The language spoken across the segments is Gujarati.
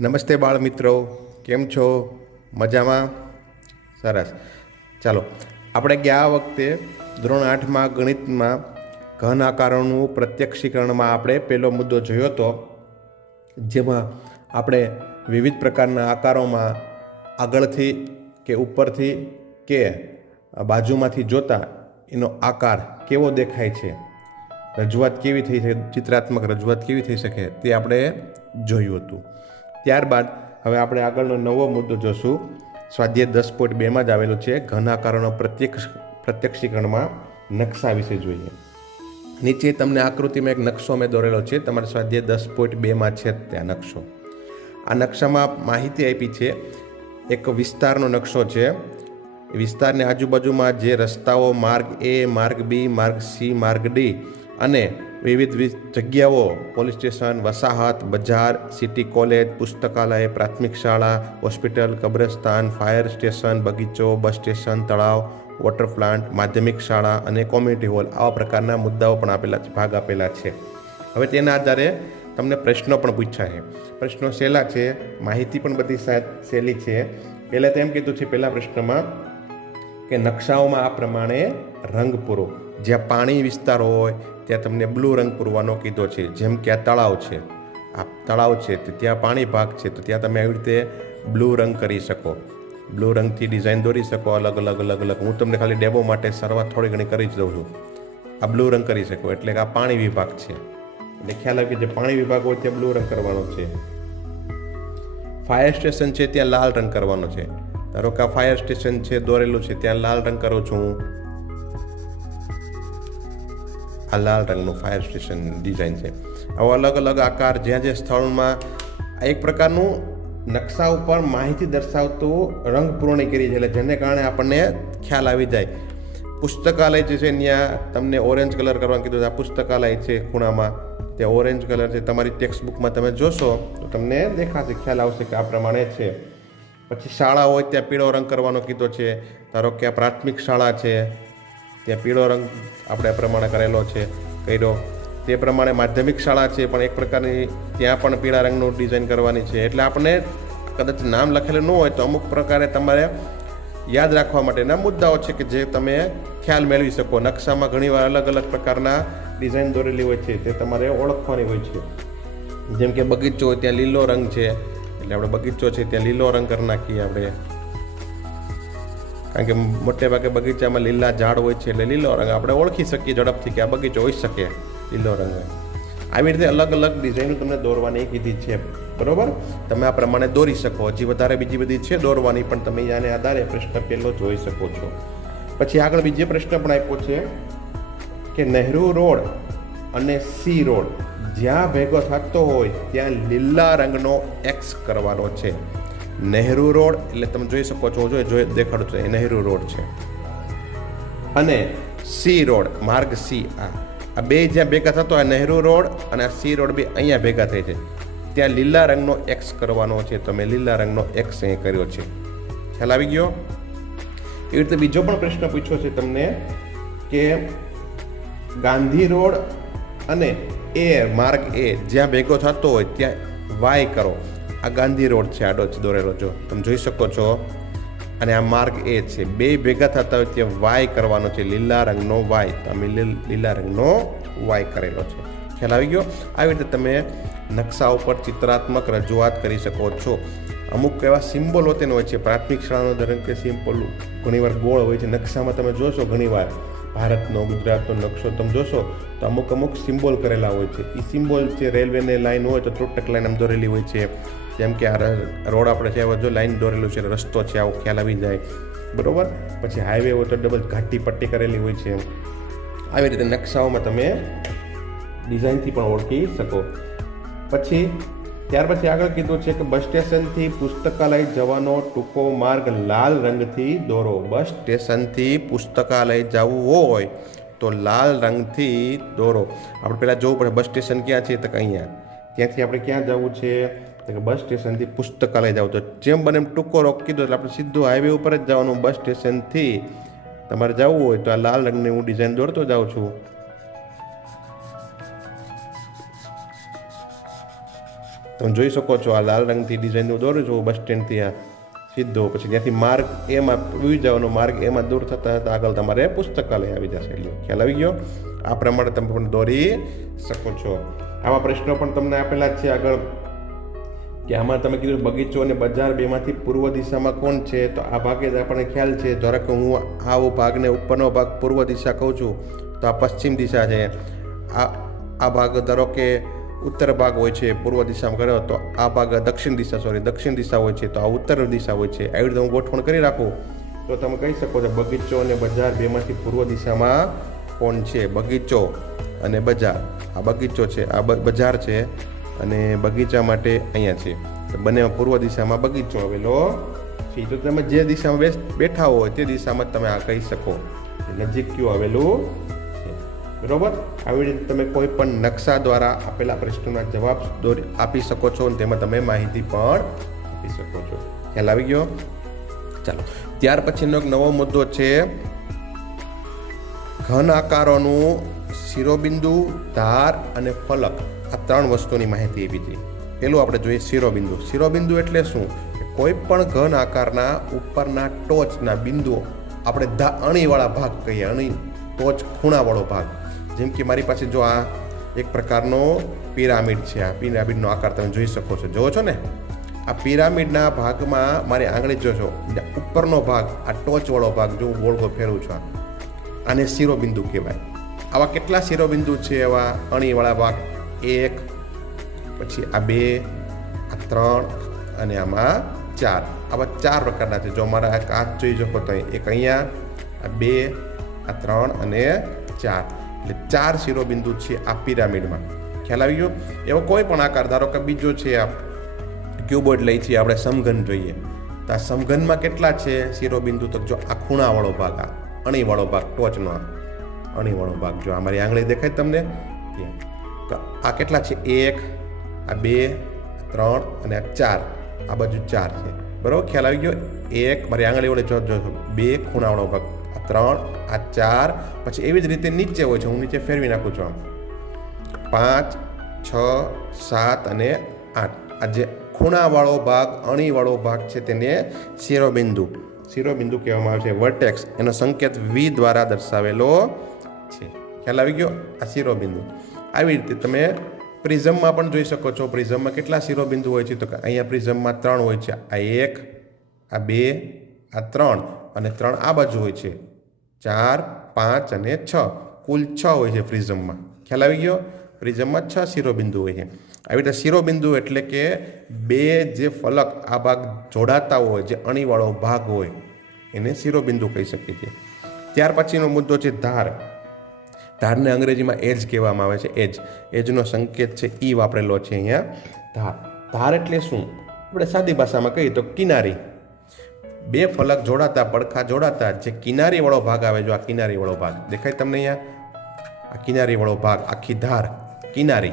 નમસ્તે બાળ મિત્રો કેમ છો? મજામાં? સરસ. ચાલો, આપણે ગયા વખતે ધોરણ આઠમાં ગણિતમાં ઘન આકારોનું પ્રત્યક્ષીકરણમાં આપણે પહેલો મુદ્દો જોયો હતો, જેમાં આપણે વિવિધ પ્રકારના આકારોમાં આગળથી કે ઉપરથી કે બાજુમાંથી જોતા એનો આકાર કેવો દેખાય છે? રજૂઆત કેવી થઈ છે? ચિત્રાત્મક રજૂઆત કેવી થઈ શકે? તે આપણે જોયું હતું. ત્યારબાદ હવે આપણે આગળનો નવો મુદ્દો જોશું. સ્વાધ્યાય દસ પોઈન્ટ બેમાં જ આવેલો છે ઘનાકારોનો પ્રત્યક્ષ, પ્રત્યક્ષીકરણમાં નકશા વિશે જોઈએ. નીચે તમને આકૃતિમાં એક નકશો મેં દોરેલો છે, તમારે સ્વાધ્યાય દસ પોઈન્ટ બેમાં છે ત્યાં નકશો. આ નકશામાં માહિતી આપી છે, એક વિસ્તારનો નકશો છે. વિસ્તારની આજુબાજુમાં જે રસ્તાઓ, માર્ગ એ માર્ગ બી માર્ગ સી માર્ગ ડી અને વિવિધ જગ્યાઓ, પોલીસ સ્ટેશન, વસાહત, બજાર, સિટી કોલેજ, પુસ્તકાલય, પ્રાથમિક શાળા, હોસ્પિટલ, કબ્રસ્તાન, ફાયર સ્ટેશન, બગીચો, બસ સ્ટેશન, તળાવ, વોટર પ્લાન્ટ, માધ્યમિક શાળા અને કોમ્યુનિટી હોલ આવા પ્રકારના મુદ્દાઓ પણ આપેલા છે, ભાગ આપેલા છે. હવે તેના આધારે તમને પ્રશ્નો પણ પૂછ્યા છે. પ્રશ્નો સહેલા છે, માહિતી પણ બધી સહેલી છે. પહેલાં તો એમ કીધું છે, પહેલા પ્રશ્નમાં કે નકશાઓમાં આ પ્રમાણે રંગ પૂરો. જ્યાં પાણી વિસ્તાર હોય ત્યાં તમને બ્લુ રંગ પૂરવાનો કીધો છે, જેમ કે આ તળાવ છે. આ તળાવ છે તો ત્યાં પાણી ભાગ છે, તો ત્યાં તમે આવી રીતે બ્લુ રંગ કરી શકો. બ્લુ રંગથી ડિઝાઇન દોરી શકો, અલગ અલગ અલગ અલગ. હું તમને ખાલી ડેમો માટે શરૂઆત થોડી ઘણી કરી જ દઉં છું. આ બ્લુ રંગ કરી શકો, એટલે કે આ પાણી વિભાગ છે. એટલે ખ્યાલ આવે કે જે પાણી વિભાગ હોય ત્યાં બ્લુ રંગ કરવાનો છે. ફાયર સ્ટેશન છે ત્યાં લાલ રંગ કરવાનો છે. ધારો કે આ ફાયર સ્ટેશન છે, દોરેલું છે, ત્યાં લાલ રંગ કરું છું આ લાલ રંગનું ફાયર સ્ટેશન ડિઝાઇન છે. આવા અલગ અલગ આકાર જ્યાં જે સ્થળમાં એક પ્રકારનું નકશા ઉપર માહિતી દર્શાવતું રંગ પૂરણી કરી છે, એટલે જેને કારણે આપણને ખ્યાલ આવી જાય. પુસ્તકાલય જે છે, ત્યાં તમને ઓરેન્જ કલર કરવાનું કીધું આ પુસ્તકાલય છે ખૂણામાં. ત્યાં ઓરેન્જ કલર છે. તમારી ટેક્સ્ટ બુકમાં તમે જોશો, તો તમને દેખાશે, ખ્યાલ આવશે કે આ પ્રમાણે છે. પછી શાળા હોય, ત્યાં પીળો રંગ કરવાનો કીધો છે. ધારો કે આ પ્રાથમિક શાળા છે. ત્યાં પીળો રંગ આપણે પ્રમાણે કરેલો છે, કર્યો. તે પ્રમાણે માધ્યમિક શાળા છે, પણ એક પ્રકારની ત્યાં પણ પીળા રંગનું ડિઝાઇન કરવાની છે. એટલે આપણે કદાચ નામ લખેલું ન હોય તો અમુક પ્રકારે તમારે યાદ રાખવા માટેના મુદ્દાઓ છે કે જે તમે ખ્યાલ મેળવી શકો. નકશામાં ઘણીવાર અલગ અલગ પ્રકારના ડિઝાઇન દોરેલી હોય છે, તે તમારે ઓળખવાની હોય છે. જેમ કે બગીચો હોય ત્યાં લીલો રંગ છે, એટલે આપણે બગીચો છે ત્યાં લીલો રંગ કરી નાખીએ આપણે. કારણ કે મોટે ભાગે બગીચામાં લીલા ઝાડ હોય છે એટલે લીલો રંગ આપણે ઓળખી શકીએ, ઝડપથી કે આ બગીચો હોઈ શકે લીલો રંગ. આવી રીતે અલગ અલગ ડિઝાઇનો તમને દોરવાની કીધી છે. બરોબર? તમે આ પ્રમાણે દોરી શકો. હજી વધારે બીજી બધી છે દોરવાની, પણ તમે આને આધારે પ્રશ્ન પહેલો જોઈ શકો છો. પછી આગળ બીજો પ્રશ્ન પણ આપ્યો છે કે નહેરુ રોડ અને સી રોડ જ્યાં ભેગો થતો હોય ત્યાં લીલા રંગનો એક્સ કરવાનો છે. નહેરુ રોડ, એટલે તમે જોઈ શકો છો, જો જોઈ દેખાડું છું એ નહેરુ રોડ છે. અને સી રોડ, માર્ગ સી, આ. આ બે જ્યાં ભેગા થતો હોય, નહેરુ રોડ અને આ સી રોડ બે અહીંયા ભેગા થાય છે ત્યાં લીલા રંગનો એક્સ કરવાનો છે, તો મેં લીલા રંગનો એક્સ અહીં કર્યો છે. ખ્યાલ આવી ગયો? એવી રીતે બીજો પણ પ્રશ્ન પૂછ્યો છે તમને કે ગાંધી રોડ અને એ માર્ગ એ જ્યાં ભેગો થતો હોય, ત્યાં વાય કરો. આ ગાંધી રોડ છે, આડો જ દોરેલો જો. તમે જોઈ શકો છો. અને આ માર્ગ એ છે. બે ભેગા થતા હોય ત્યાં વાય કરવાનો છે, લીલા રંગનો વાય. તમે લીલ- રંગનો વાય કરેલો છે. ખ્યાલ આવી ગયો? આવી રીતે તમે નકશા ઉપર ચિત્રાત્મક રજૂઆત કરી શકો છો. અમુક એવા સિમ્બોલ તેનો હોય છે. પ્રાથમિક શાળાનો દરેક કે સિમ્બોલ ઘણીવાર ગોળ હોય છે. નકશામાં તમે જોશો ઘણીવાર. ભારતનો, ગુજરાતનો નકશો તમે જોશો, તો અમુક અમુક સિમ્બોલ કરેલા હોય છે. એ સિમ્બોલ છે રેલવેની લાઈન હોય તો ત્રુટક લાઈન આમ દોરેલી હોય છે. જેમ કે આ રોડ આપણે છે જો લાઈન દોરેલું છે, રસ્તો છે, આવો ખ્યાલ આવી જાય. બરાબર? પછી હાઈવે હોય તો ડબલ ઘાટી પટ્ટી કરેલી હોય છે. આવી રીતે નકશાઓમાં તમે ડિઝાઇનથી પણ ઓળખી શકો. પછી, ત્યાર પછી આગળ કીધું છે કે બસ સ્ટેશનથી પુસ્તકાલય જવાનો ટૂંકો માર્ગ લાલ રંગથી દોરો. બસ સ્ટેશનથી પુસ્તકાલય જવું હોય તો લાલ રંગથી દોરો. આપણે પહેલાં જોવું પડે બસ સ્ટેશન ક્યાં છે તો અહીંયા. ત્યાંથી આપણે ક્યાં જવું છે? બસ સ્ટેશનથી પુસ્તકાલય જાવ તો જેમ બને એમ ટૂંકો રોક કીધો એટલે આપણે સીધું હાઈવે ઉપર જ જવાનું બસ સ્ટેશનથી. તમારે જવું હોય તો આ લાલ રંગની હું ડિઝાઇન દોરતો જાઉં છું. તમે જોઈ શકો છો આ લાલ રંગથી ડિઝાઇન હું દોરું છું બસ સ્ટેન્ડથી આ સીધો. પછી ત્યાંથી માર્ગ એમાં પૂરી જવાનો માર્ગ એમાં દૂર થતાં થતાં આગળ તમારે પુસ્તકાલય આવી જશે. એટલે ખ્યાલ આવી ગયો? આ પ્રમાણે તમે પણ દોરી શકો છો. આવા પ્રશ્નો પણ તમને આપેલા જ છે આગળ. કે આમાં તમે કીધું બગીચો અને બજાર બેમાંથી પૂર્વ દિશામાં કોણ છે, તો આ ભાગે જ આપણને ખ્યાલ છે. ધારો કે હું આવો ભાગને ઉપરનો ભાગ પૂર્વ દિશા કહું છું, તો આ પશ્ચિમ દિશા છે. આ આ ભાગ ધારો કે ઉત્તર ભાગ હોય છે પૂર્વ દિશામાં કર્યો, તો આ ભાગ દક્ષિણ દિશા સોરી દક્ષિણ દિશા હોય છે, તો આ ઉત્તર દિશા હોય છે. આવી રીતે હું ગોઠવણ કરી રાખું, તો તમે કહી શકો છો બગીચો અને બજાર બેમાંથી પૂર્વ દિશામાં કોણ છે? બગીચો અને બજાર. આ બગીચો છે, આ બજાર છે. અને બગીચા માટે અહીંયા છે. તો બંને પૂર્વ દિશામાં બગીચો આવેલો. છે તો તમે જે દિશામાં બેઠા હોય તે દિશામાં તમે આ કહી શકો. નજીક કયું આવેલું છે. બરોબર? આવી રીતે તમે કોઈ પણ નકશા દ્વારા આપેલા પ્રશ્નોના જવાબ દોરી, આપી શકો છો અને તેમાં તમે માહિતી પણ આપી શકો છો. ખ્યાલ આવી ગયો? ચાલો. ત્યાર પછીનો એક નવો મુદ્દો છે, ઘન આકારોનું શિરોબિંદુ, ધાર અને ફલક. આ ત્રણ વસ્તુની માહિતી એવી હતી. પેલું આપણે જોઈએ શિરોબિંદુ. શિરોબિંદુ એટલે શું? કે કોઈ પણ ઘન આકારના ઉપરના ટોચના બિંદુઓ આપણે ધા અણીવાળા ભાગ કહીએ, અણી, ટોચ ખૂણાવાળો ભાગ. જેમ કે મારી પાસે જો આ એક પ્રકારનો પિરામિડ છે, આ પિરામિડનો આકાર તમે જોઈ શકો છો. જોવો છો ને? આ પિરામિડના ભાગમાં મારી આંગળી જોશો ઉપરનો ભાગ, આ ટોચવાળો ભાગ જો હું ગોળ ગોળ ફેરવું છું આને શિરોબિંદુ કહેવાય. આવા કેટલા શિરોબિંદુ છે એવા અણીવાળા ભાગ? એક, પછી આ બે, આ ત્રણ અને આમાં ચાર. આવા ચાર પ્રકારના છે. જો અમારા આ કાચ જોઈ શકો તો એક અહીંયા, આ બે, આ ત્રણ અને ચાર. એટલે ચાર શિરોબિંદુ છે આ પિરામિડમાં. ખ્યાલ આવી ગયો? એવો કોઈ પણ આકાર, ધારો કે બીજો છે આ ક્યુબોર્ડ લઈ છીએ આપણે સમઘન જોઈએ. તો આ સમઘનમાં કેટલા છે શિરોબિંદુ? તો જો આ ખૂણાવાળો ભાગ, આ અણીવાળો ભાગ ટોચનો, અણીવાળો ભાગ. જો આ મારી આંગળી દેખાય તમને? ત્યાં. આ કેટલા છે? એક, આ બે ત્રણ અને આ ચાર. આ બાજુ ચાર છે. બરાબર? ખ્યાલ આવી ગયો? એક, મારી આંગળી વડે જો બે ખૂણાવાળો ભાગ. આ ત્રણ, આ ચાર. પછી એવી જ રીતે નીચે હોય છે. હું નીચે ફેરવી નાખું છું આમ. પાંચ, છ, સાત અને આઠ. આ જે ખૂણાવાળો ભાગ, અણીવાળો ભાગ છે તેને શિરોબિંદુ. શિરોબિંદુ કહેવામાં આવે છે. વર્ટેક્સ એનો સંકેત વી દ્વારા દર્શાવેલો છે. ખ્યાલ આવી ગયો? આ શિરોબિંદુ. આવી રીતે તમે પ્રિઝમમાં પણ જોઈ શકો છો. પ્રિઝમમાં કેટલા શિરોબિંદુ હોય છે? તો કે અહીંયા પ્રિઝમમાં ત્રણ હોય છે. આ એક, આ બે, આ ત્રણ અને ત્રણ આ બાજુ હોય છે. ચાર, પાંચ અને છ. કુલ છ હોય છે પ્રિઝમમાં. ખ્યાલ આવી ગયો? પ્રિઝમમાં છ શિરોબિંદુ હોય છે. આવી રીતે શિરોબિંદુ એટલે કે બે જે ફલક આ ભાગ જોડાતા હોય, જે અણીવાળો ભાગ હોય, એને શિરોબિંદુ કહી શકીએ છીએ. ત્યાર પછીનો મુદ્દો છે ધાર. ધારને અંગ્રેજીમાં એજ કહેવામાં આવે છે એજ એજનો સંકેત છે, ઈ વાપરેલો છે અહીંયા. ધાર. ધાર એટલે શું? આપણે સાદી ભાષામાં કહીએ તો કિનારી. બે ફલક જોડાતા, પડખા જોડાતા, જે કિનારીવાળો ભાગ આવે જો આ કિનારીવાળો ભાગ. દેખાય તમને અહીંયા? આ કિનારીવાળો ભાગ, આખી ધાર, કિનારી.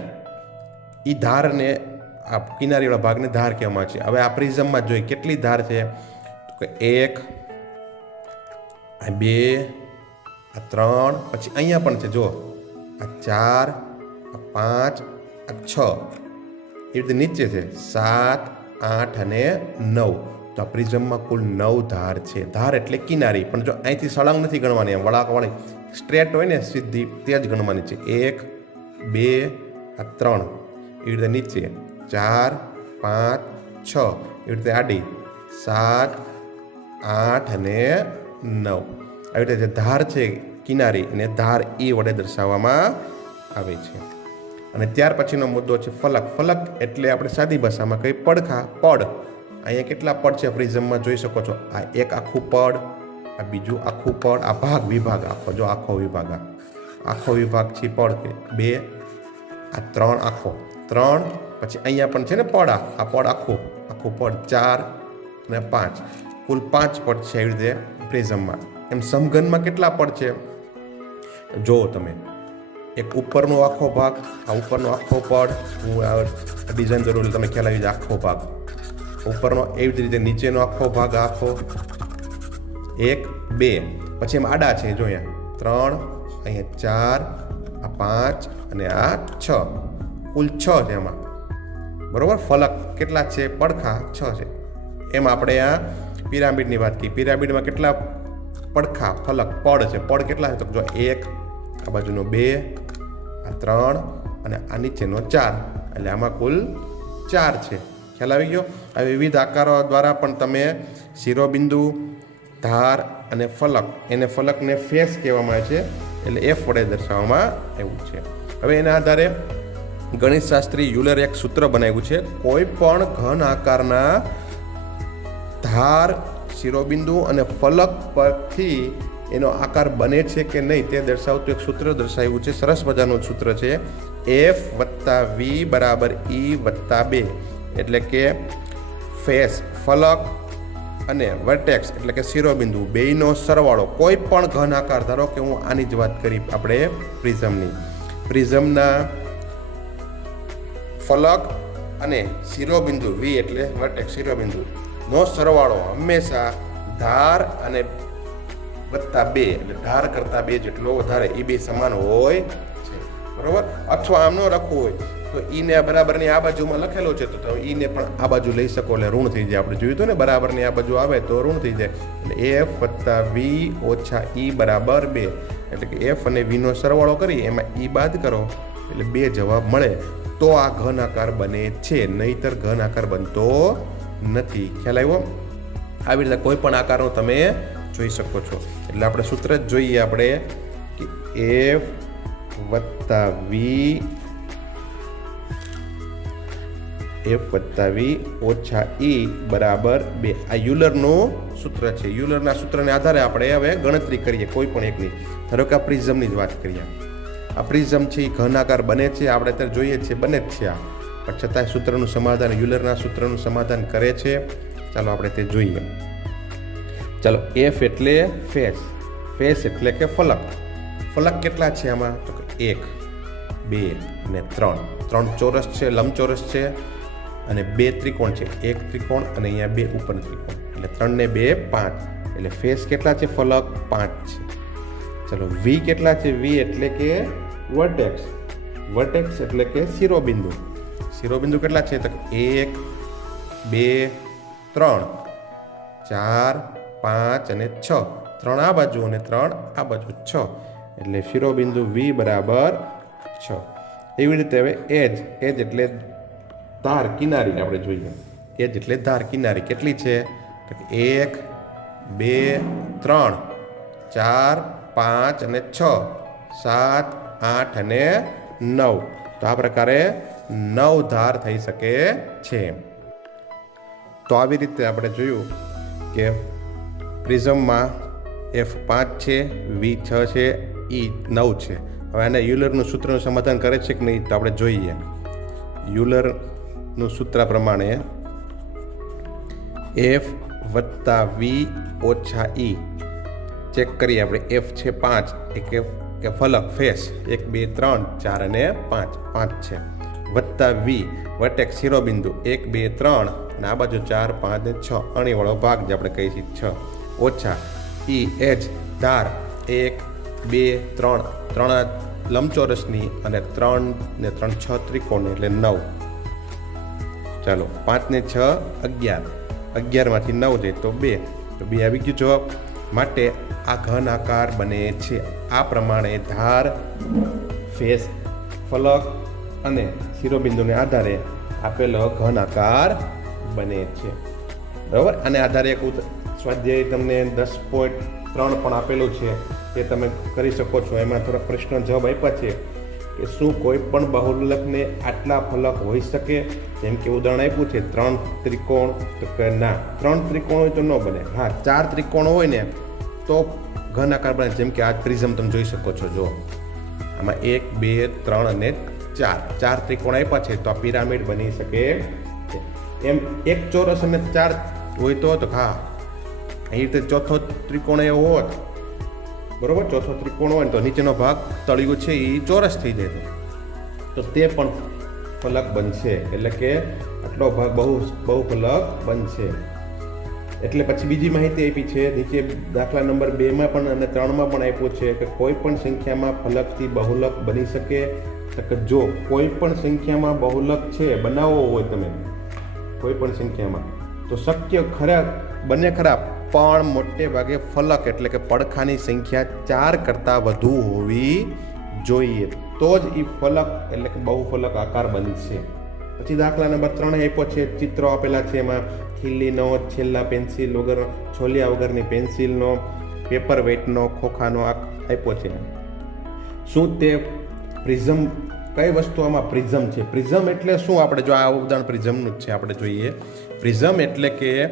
એ ધારને, આ કિનારીવાળા ભાગને ધાર કહેવામાં આવે છે. હવે આ પ્રિઝમમાં જોઈએ, કેટલી ધાર છે? તો કે એક બે આ ત્રણ, પછી અહીંયા પણ છે જો આ ચાર, આ પાંચ, આ છ. એ રીતે નીચે છે, સાત, આઠ અને નવ. તો આ પ્રિઝમમાં કુલ નવ ધાર છે. ધાર એટલે કિનારી. પણ જો અહીંથી સળંગ નથી ગણવાની એમ વળાકવાળી. સ્ટ્રેટ હોય ને, સીધી તે જ ગણવાની છે. એક, બે, આ ત્રણ. એવી રીતે નીચે. ચાર, પાંચ, છ. એવી રીતે આડી. સાત, આઠ અને નવ. આવી રીતે ધાર છે કિનારી, એને ધાર એ વડે દર્શાવવામાં આવે છે. અને ત્યાર પછીનો મુદ્દો છે ફલક. ફલક એટલે આપણે સાદી ભાષામાં કઈ પડખા, પડ. અહીંયા કેટલા પડ છે? પ્રિઝમમાં જોઈ શકો છો. આ એક આખું પડ, આ બીજું આખું પડ, આ ભાગ વિભાગ આખો, જો આખો વિભાગ આ. આખો વિભાગ છે પડ બે, આ ત્રણ આખો. ત્રણ, પછી અહીંયા પણ છે ને પડ આ. પડ આખું. આખું પડ ચાર અને પાંચ. કુલ પાંચ પડ છે એવી રીતે પ્રિઝમમાં. એમ સમઘનમાં કેટલા પડ છે જુઓ તમે એક ઉપરનો આખો ભાગ, આ ઉપરનો આખો પડ, હું આ ડિઝાઇન જરૂર તમે ખ્યાલ આવી આખો ભાગ. ઉપરનો એવી જ રીતે નીચેનો આખો ભાગ આખો. એક, બે. પછી એમ આડા છે, જો અહીંયા. ત્રણ, અહીંયા ચાર, આ પાંચ અને આ છ. કુલ છ છે એમાં. બરાબર? ફલક કેટલા છે? પડખા છ છે. એમ આપણે આ પિરામિડની વાત કરી. પિરામિડમાં કેટલા પડખા, ફલક, પડ છે. પડ કેટલા છે? તો જો એક, આ બાજુનો બે, આ ત્રણ અને આ નીચેનો ચાર. એટલે આમાં કુલ ચાર છે. ખ્યાલ આવી ગયો? આ વિવિધ આકારો દ્વારા પણ તમે શિરોબિંદુ, ધાર અને ફલક, એને ફલકને ફેસ કહેવામાં આવે છે. એટલે એફ વડે દર્શાવવામાં આવ્યું છે. હવે એના આધારે ગણિતશાસ્ત્રી યુલર એક સૂત્ર બનાવ્યું છે. કોઈ પણ ઘન આકારના ધાર શિરોબિંદુ અને ફલક પરથી એનો આકાર બને છે કે નહીં તે દર્શાવતું એક સૂત્ર દર્શાવ્યું છે. સરસ મજાનું સૂત્ર છે. એફ વત્તા વી બરાબર ઈ વત્તા બે. એટલે કે ફેસ, ફલક અને વર્ટેક્સ એટલે કે શિરોબિંદુ બેયનો સરવાળો. કોઈ પણ ઘન આકાર, ધારો કે હું આની જ વાત કરી આપણે પ્રિઝમની. પ્રિઝમના ફલક અને શિરોબિંદુ વી એટલે વર્ટેક્સ, શિરોબિંદુ. નો સરવાળો હંમેશા ધાર અને વત્તા બે, એટલે ધાર કરતા બે જેટલો વધારે એ બે સમાન હોય છે. બરોબર? અથવા આમ ન રાખવું હોય, તો ઈને બરાબરની આ બાજુમાં લખેલો છે, તો તમે ઈને પણ આ બાજુ લઈ શકો, એટલે ઋણ થઈ જાય. આપણે જોયું હતું ને, બરાબરની આ બાજુ આવે તો ઋણ થઈ જાય. એટલે એફ વત્તા વી ઓછા ઈ બરાબર બે, એટલે કે એફ અને વીનો સરવાળો કરી, એમાં ઈ બાદ કરો, એટલે બે જવાબ મળે. તો આ ઘન આકાર બને છે, નહીતર ઘન આકાર બનતો નથી. ખ્યાલ આવ્યો? આવી રીતે કોઈ પણ આકારનો તમે જોઈ શકો છો. એટલે આપણે સૂત્ર જ જોઈએ આપણે કે એફ વત્તા વી એફ વત્તા વી ઓછા ઈ બરાબર બે. આ યુલરનું સૂત્ર છે. યુલરના સૂત્રને આધારે આપણે હવે ગણતરી કરીએ કોઈ પણ એકની. ધારો કે આ પ્રિઝમની જ વાત કરીએ. આ પ્રિઝમ છે, એ ઘન આકાર બને છે. આપણે અત્યારે જોઈએ છીએ, બને જ છે આ. પણ છતાંય સૂત્રનું સમાધાન, યુલરના સૂત્રનું સમાધાન કરે છે. ચાલો આપણે તે જોઈએ. ચાલો એફ એટલે ફેસ. ફેસ એટલે કે ફલક. ફલક કેટલા છે આમાં? તો કે એક, બે અને ત્રણ. ત્રણ ચોરસ છે, લંબચોરસ છે અને બે ત્રિકોણ છે. એક ત્રિકોણ અને અહીંયા બે ઉપર ત્રિકોણ. એટલે ત્રણ ને બે, પાંચ. એટલે ફેસ કેટલા છે? ફલક પાંચ છે. ચલો વી કેટલા છે? વી એટલે કે વર્ટેક્સ. વર્ટેક્સ એટલે કે શિરોબિંદુ. શિરોબિંદુ કેટલા છે? તો એક, બે, ત્રણ. ચાર, પાંચ અને છ. ત્રણ આ બાજુ અને ત્રણ આ બાજુ છ. એટલે શિરોબિંદુ વી બરાબર છ. એવી રીતે હવે એજ એજ એટલે ધાર કિનારી આપણે જોઈએ. એજ એટલે ધાર કિનારી કેટલી છે? તો એક, બે, ત્રણ. ચાર, પાંચ અને છ. સાત, આઠ અને નવ. તો આ પ્રકારે નવ ધાર થઈ શકે છે. તો આવી રીતે આપણે જોયું કે પ્રિઝમમાં એફ પાંચ છે, વી છ છે, ઈ નવ છે. હવે આને યુલરનું સૂત્રનું સમાધાન કરે છે કે નહીં તો આપણે જોઈએ. યુલરનું સૂત્ર પ્રમાણે એફ વત્તા વી ઓછા ઈ. ચેક કરીએ આપણે, એફ છે પાંચ, એક એફ, કે ફલક ફેસ, એક બે ત્રણ, ચાર અને પાંચ પાંચ છે. વત્તા વી વટેક શિરોબિંદુ એક, બે, ત્રણ અને આ બાજુ ચાર, પાંચ, ને છ. અણીવાળો ભાગ જે આપણે કહીએ છીએ છ. ઓછા ઈ એચ ધાર એક, બે, ત્રણ. ત્રણ લંબચોરસની અને ત્રણ ને ત્રણ છ ત્રિકોણ એટલે નવ. ચાલો, પાંચ ને છ અગિયાર. અગિયારમાંથી નવ જાય તો બે. તો બે આવી ગયું જવાબ. માટે આ ઘન આકાર બને છે. આ પ્રમાણે ધાર, ફેસ, ફલક અને શિરોબિંદુને આધારે આપેલો ઘન આકાર બને છે. બરાબર? અને આધારે એક સ્વાધ્યાય તમને દસ પોઈન્ટ ત્રણ પણ આપેલું છે, તે તમે કરી શકો છો. એમાં થોડા પ્રશ્ન જવાબ આપ્યા છે કે શું કોઈ પણ બહુલકને આટલા ફલક હોઈ શકે? જેમ કે ઉદાહરણ આપ્યું છે, ત્રણ ત્રિકોણ તો કે ના. ત્રણ ત્રિકોણ હોય તો ન બને. હા, ચાર ત્રિકોણ હોય ને, તો ઘન આકાર બને. જેમ કે આ પ્રિઝમ તમે જોઈ શકો છો જો આમાં એક, બે, ત્રણ અને ચાર ચાર ત્રિકોણ આપ્યા છે તો આ પિરામિડ બની શકે એમ એક ચોરસ અને ચાર હોય તો હા, એ રીતે ચોથો ત્રિકોણ એવો હોત. બરોબર? ચોથો ત્રિકોણ હોય ને તો નીચેનો ભાગ તળિયું છે એ ચોરસ થઈ જાય તો તે પણ ફલક બનશે. એટલે કે આટલો ભાગ બહુ બહુ ફલક બનશે. એટલે પછી બીજી માહિતી આપી છે, નીચે દાખલા નંબર બેમાં પણ અને ત્રણમાં પણ આપ્યું છે કે કોઈ પણ સંખ્યામાં ફલકથી બહુલક બની શકે. કે જો કોઈ પણ સંખ્યામાં બહુલક છે, બનાવવો હોય તમે, કોઈ પણ સંખ્યામાં, તો શક્ય ખરા, બને ખરા, પણ મોટે ભાગે ફલક એટલે કે પડખાની સંખ્યા ચાર કરતાં વધુ હોવી જોઈએ. તો જ એ ફલક એટલે કે બહુફલક આકાર બનશે. પછી દાખલા નંબર ત્રણ આપ્યો છે, ચિત્રો આપેલા છે એમાં ખીલીનો છેલ્લા પેન્સિલ વગર, છોલિયા વગરની પેન્સિલનો, પેપર વેઇટનો ખોખાનો આપ્યો છે. શું તે પ્રિઝમ કઈ વસ્તુ આમાં પ્રિઝમ છે? પ્રિઝમ એટલે શું? આપણે જો આ ઉદાહરણ પ્રિઝમનું જ છે, આપણે જોઈએ. પ્રિઝમ એટલે કે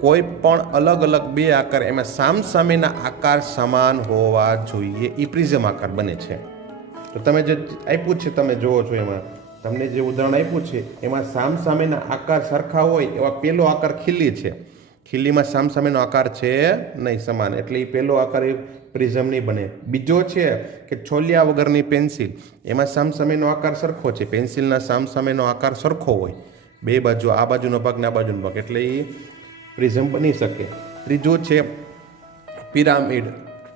કોઈ પણ અલગ અલગ બે આકાર, એમાં સામસામેના આકાર સમાન હોવા જોઈએ. એ પ્રિઝમ આકાર બને છે. તો તમે જે આપ્યું છે, તમે જુઓ છો એમાં. તમને જે ઉદાહરણ આપ્યું છે, એમાં સામસામેના આકાર સરખા હોય, એવા પેલો આકાર ખીલી છે. ખીલીમાં સામસામેનો આકાર છે નહીં, સમાન. એટલે એ પેલો આકાર એ પ્રિઝમ નહીં બને. બીજો છે કે છોલિયા વગરની પેન્સિલ. એમાં સામસામેનો આકાર સરખો છે. પેન્સિલના સામસામેનો આકાર સરખો હોય. બે બાજુ, આ બાજુનો ભાગ ને આ બાજુનો ભાગ. એટલે એ પ્રિઝમ બની શકે. ત્રીજો છે પિરામિડ.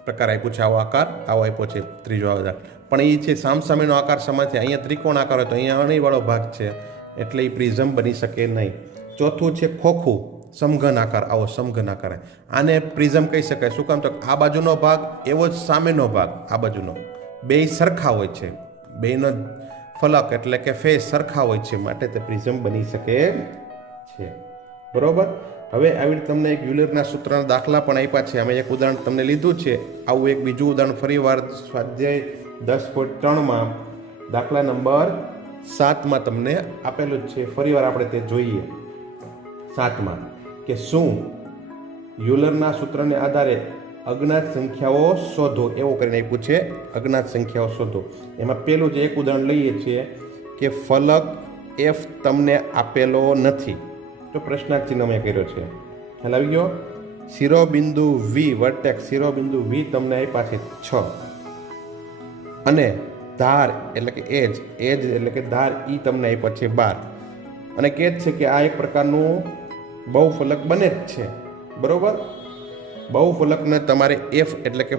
પ્રકાર આપ્યો છે આવો આકાર. આવો આપ્યો છે ત્રીજો આધાર પણ એ છે સામસામેનો આકાર સમાન છે. અહીંયા ત્રિકોણ આકાર હોય તો અહીંયા અણીવાળો ભાગ છે. એટલે એ પ્રિઝમ બની શકે નહીં. ચોથું છે ખોખું. સમઘન આકાર આવો સમઘન આકાર આને પ્રિઝમ કહી શકાય. શું કામ તો આ બાજુનો ભાગ, એવો જ સામેનો ભાગ, આ બાજુનો. બે સરખા હોય છે. બેનો ફલક એટલે કે ફેસ સરખા હોય છે માટે તે પ્રિઝમ બની શકે છે. બરોબર? હવે આવી રીતે તમને એક યુલરના સૂત્રના દાખલા પણ આપ્યા છે. અમે એક ઉદાહરણ તમને લીધું છે. આવું એક બીજું ઉદાહરણ ફરીવાર સ્વાધ્યાય દસ પોઈન્ટ ત્રણમાં દાખલા નંબર સાતમાં તમને આપેલું જ છે. ફરીવાર આપણે તે જોઈએ. સાતમાં. કે શું? યુલરના સૂત્રને આધારે અજ્ઞાત સંખ્યાઓ શોધો, એવો કરીને આપ્યું છે અજ્ઞાત સંખ્યાઓ શોધો. એમાં પેલું જે એક ઉદાહરણ લઈએ છીએ કે ફલક એફ તમને આપેલો નથી. તો પ્રશ્નાર્થ ચિહ્ન મેં કર્યો છે. ખ્યાલ આવી ગયો? શિરોબિંદુ વી વર્ટેક્સ શિરોબિંદુ વી તમને આપ્યા છે છ. અને ધાર એટલે કે એજ એજ એટલે કે ધાર ઈ તમને આપ્યા છે બાર. અને કહે છે કે આ એક પ્રકારનું બહુફલક બને જ છે. બરોબર? બહુફલકને તમારે એફ એટલે કે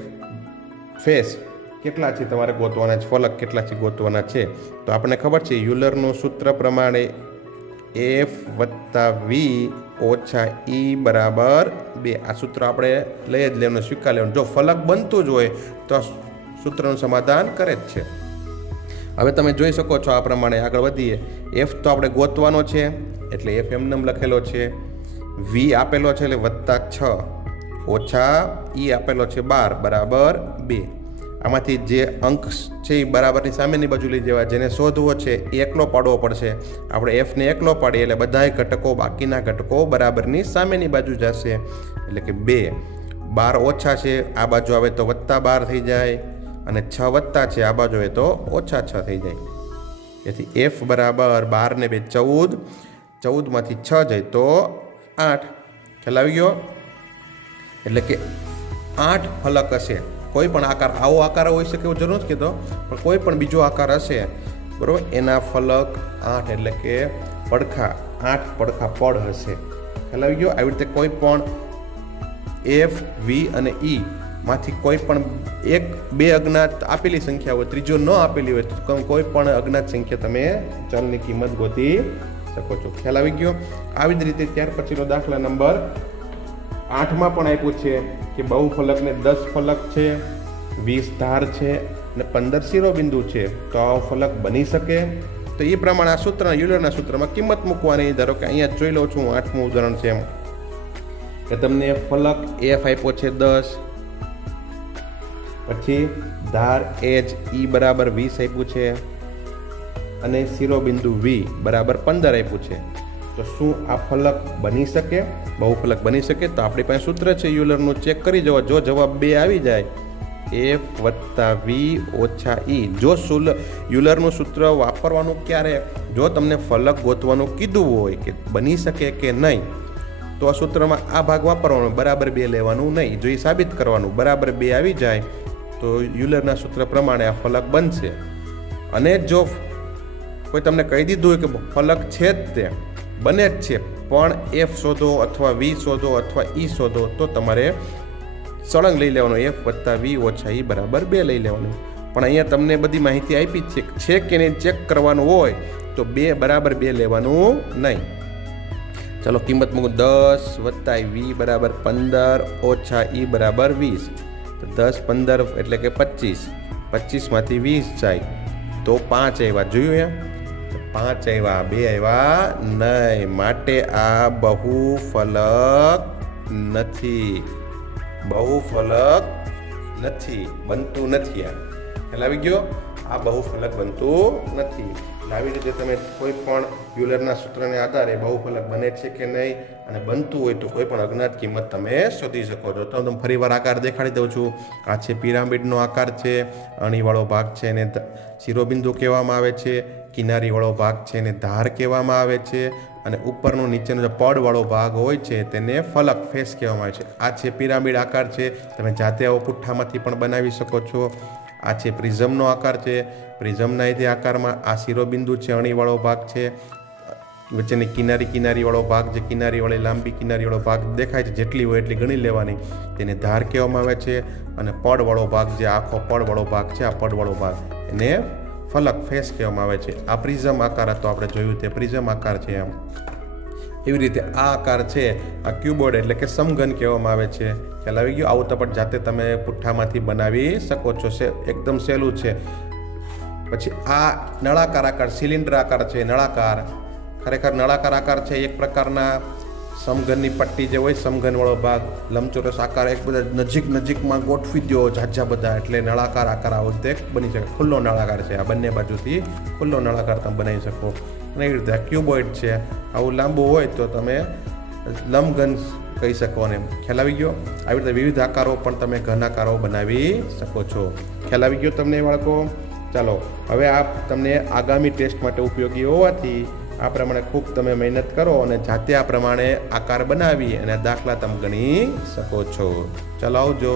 ફેસ કેટલા છે તમારે ગોતવાના છે? ફલક કેટલા છે ગોતવાના છે? તો આપણને ખબર છે, યુલરનું સૂત્ર પ્રમાણે એફ વત્તા વી ઓછા ઈ બરાબર બે. આ સૂત્ર આપણે લઈ જ લેવાનું, સ્વીકાર લેવાનું. જો ફલક બનતું જ હોય, તો આ સૂત્રનું સમાધાન કરે જ છે. હવે તમે જોઈ શકો છો આ પ્રમાણે આગળ વધીએ. એફ તો આપણે ગોતવાનો છે, એટલે એફ એમનેમ લખેલો છે. વી આપેલો છે એટલે વત્તા છ. ઓછા ઈ આપેલો છે બાર, બરાબર બે. આમાંથી જે અંક છે એ બરાબરની સામેની બાજુ લઈ જવા જેને શોધવો છે એ એકલો પાડવો પડશે. આપણે એફને એકલો પાડીએ એટલે બધાય ઘટકો, બાકીના ઘટકો બરાબરની સામેની બાજુ જશે. એટલે કે બે. બાર ઓછા છે, આ બાજુ આવે તો વત્તા બાર થઈ જાય. અને છ વત્તા છે, આ બાજુ આવે તો ઓછા છ થઈ જાય. તેથી એફ બરાબર બાર ને બે ચૌદ. ચૌદમાંથી છ જાય તો આઠ. ખ્યાલ આવી ગયો? એટલે કે આઠ ફલક હશે. કોઈ પણ આકાર આવો આકાર હોઈ શકે એવું જરૂર નથી કીધો પણ કોઈ પણ બીજો આકાર હશે. બરાબર? એના ફલક આઠ એટલે કે પડખા. આઠ પડખા પડ હશે. ખ્યાલ આવી ગયો? આવી રીતે કોઈ પણ એફ વી અને ઈ માંથી કોઈ પણ એક, બે અજ્ઞાત આપેલી સંખ્યા હોય, ત્રીજો ન આપેલી હોય, તો કોઈ પણ અજ્ઞાત સંખ્યા તમે ચલની કિંમત ગોતી શકો છો. ખ્યાલ આવી ગયો? આવી જ રીતે ત્યાર પછીનો દાખલા નંબર આઠમાં પણ આપ્યું છે કે બહુ ફલકને દસ ફલક છે, વીસ ધાર છે અને પંદર શિરોબિંદુ છે. તો આવો ફલક બની શકે. તો એ પ્રમાણે આ સૂત્ર યુલરના સૂત્રમાં કિંમત મૂકવાની. ધારો કે અહીંયા જોઈ લઉં છું, આઠમું ઉદાહરણ છે એમ. કે તમને ફલક એફ આપ્યો છે દસ. પછી ધાર એચ ઈ બરાબર વીસ આપ્યું છે. અને શિરોબિંદુ વી બરાબર પંદર આપ્યું છે. તો શું આ ફલક બની શકે? બહુફલક બની શકે તો આપણી પાસે સૂત્ર છે. યુલરનું ચેક કરી જવા. જો જવાબ બે આવી જાય એફ વત્તા વી ઓછા ઈ જો સુલ યુલરનું સૂત્ર વાપરવાનું ક્યારે? જો તમને ફલક ગોતવાનું કીધું હોય કે બની શકે કે નહીં, તો આ સૂત્રમાં આ ભાગ વાપરવાનો. બરાબર બે લેવાનું નહીં. જો એ સાબિત કરવાનું. બરાબર બે આવી જાય, તો યુલરના સૂત્ર પ્રમાણે આ ફલક બનશે. અને જો કોઈ તમને કહી દીધું હોય કે ફલક છે જ તે, બને જ છે, પણ એફ શોધો અથવા વી શોધો અથવા ઈ શોધો, તો તમારે સળંગ લઈ લેવાનો એફ વત્તા વી ઓછા ઈ બરાબર બે લઈ લેવાનું. પણ અહીંયા તમને બધી માહિતી આપી છે છે કે નહીં ચેક કરવાનું હોય, તો બે બરાબર બે લેવાનું નહીં. ચલો, કિંમત મૂકું. દસ વત્તા વી બરાબર પંદર, ઓછા ઈ બરાબર વીસ. દસ, પંદર, એટલે કે પચીસ. પચીસમાંથી વીસ જાય. તો પાંચ આવ્યા. જોયું એમ પાંચ આવ્યા બે આવ્યા નહીં. માટે આ બહુ ફલક નથી. બહુ ફલક નથી. બનતું નથી આ. ખ્યાલ આવી ગયો? આ બહુ ફલક બનતું નથી. આવી રીતે તમે કોઈ પણ યુલરના સૂત્રને આધારે બહુ ફલક બને છે કે નહીં અને બનતું હોય તો કોઈ પણ અજ્ઞાત કિંમત તમે શોધી શકો છો. તો હું ફરીવાર આકાર દેખાડી દઉં છું. આ છે પિરામિડનો આકાર છે. અણીવાળો ભાગ છે એને શિરોબિંદુ કહેવામાં આવે છે. કિનારીવાળો ભાગ છે એને ધાર કહેવામાં આવે છે અને ઉપરનો નીચેનો જે પડવાળો ભાગ હોય છે તેને ફલક ફેસ કહેવામાં આવે છે. આ છે પિરામિડ આકાર છે. તમે જાતે આવો પુઠ્ઠામાંથી પણ બનાવી શકો છો. આ છે પ્રિઝમનો આકાર છે. પ્રિઝમના એ આકારમાં આ શિરોબિંદુ છે, અણીવાળો ભાગ છે. વચ્ચેની કિનારી કિનારીવાળો ભાગ જે કિનારીવાળી લાંબી કિનારીવાળો ભાગ દેખાય છે, જેટલી હોય એટલી ગણી લેવાની. તેને ધાર કહેવામાં આવે છે અને પડવાળો ભાગ જે આખો પડવાળો ભાગ છે, આ પડવાળો ભાગ એને ફલક ફેસ કહેવામાં આવે છે. આ પ્રિઝમ આકાર હતો આપણે જોયું તે પ્રિઝમ આકાર છે એમ. એવી રીતે આ આકાર છે, આ ક્યુબોર્ડ એટલે કે સમઘન કહેવામાં આવે છે. ખ્યાલ આવી ગયો? આવું તો પણ જાતે તમે પુઠ્ઠામાંથી બનાવી શકો છો. સે, એકદમ સહેલું છે. પછી આ નળાકાર આકાર, સિલિન્ડર આકાર છે, નળાકાર. ખરેખર નળાકાર આકાર છે એક પ્રકારના સમઘનની પટ્ટી જે હોય, સમઘનવાળો ભાગ, લંબચોરસ આકાર, એક બધા નજીક નજીકમાં ગોઠવી દો ઝાઝા બધા, એટલે નળાકાર આકાર આવો તે બની શકે. ખુલ્લો નળાકાર છે આ બંને બાજુથી ખુલ્લો નળાકાર તમે બનાવી શકો. અને એવી રીતે ક્યુબોઇડ છે, આવું લાંબુ હોય તો તમે લંબઘન કહી શકો ને ખ્યાલ આવી ગયો? આવી રીતે વિવિધ આકારો પણ તમે ઘન આકારો બનાવી શકો છો. ખ્યાલ આવી ગયો તમને બાળકો? ચાલો, હવે આ તમને આગામી ટેસ્ટ માટે ઉપયોગી હોવાથી આ પ્રમાણે ખૂબ તમે મહેનત કરો અને જાતે આ પ્રમાણે આકાર બનાવી અને દાખલા તમે ગણી શકો છો. ચાલો આવજો